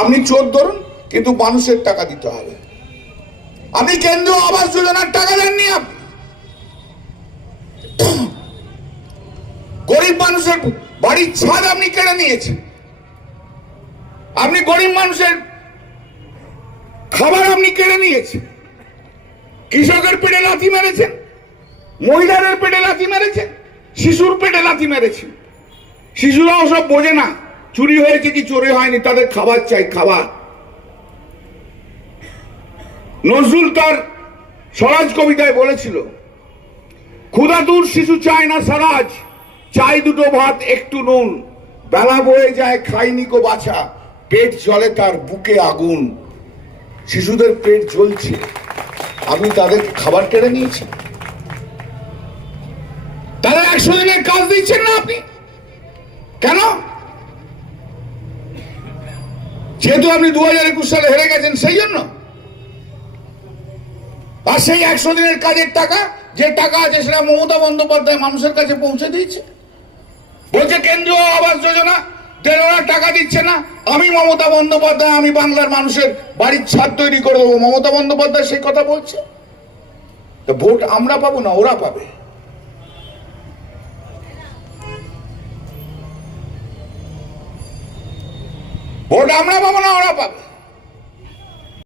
আপনি চোর ধরুন, কিন্তু মানুষের টাকা দিতে হবে। আপনি কেন্দ্রীয় আবাস যোজনার টাকা দেননি আপনি গরিব মানুষের বাড়ির ছাদ আপনি কেড়ে নিয়েছেন। আপনি গরিব মানুষের খাবার আপনি কেড়ে নিয়েছেন। কৃষকের পেটে লাথি মেরেছেন, মহিলাদের পেটে লাথি মেরেছেন, শিশুর পেটে লাথি মেরেছেন। শিশুরাও সব বোঝে না। চুরি হয়েছে কি চুরি হয়নি, তাদের খাবার চাই, খাবার। নজরুল তার স্বরাজ কবিতায় বলেছিল, ক্ষুধাতুর শিশু চায় না স্বরাজ, চাই দুটো ভাত, একটু নুন। বেলা বয়ে যায়, খাইনি কো বাছা, পেট জলে তার বুকে আগুন। শিশুদের পেট জ্বলছে আপনি তাদের খাবার কেড়ে নিয়েছেন তারা একশো দিনের কাজ দিচ্ছেন না আপনি? কেন? যেহেতু আপনি দু হাজার একুশ সালে হেরে গেছেন, সেই জন্য। আর সেই একশো দিনের কাজের টাকা, যে টাকা আছে সেটা মমতা বন্দ্যোপাধ্যায় মানুষের কাছে পৌঁছে দিয়েছে। বলছে, কেন্দ্রীয় আবাস যোজনা, দেড় টাকা দিচ্ছে না। আমি মমতা বন্দ্যোপাধ্যায়, আমি বাংলার মানুষের বাড়ির ছাদ তৈরি করে দেবো। মমতা বন্দ্যোপাধ্যায় সেই কথা বলছে। তো ভোট আমরা পাবো না, ওরা পাবে। ভোট আমরা পাবো না ওরা পাবে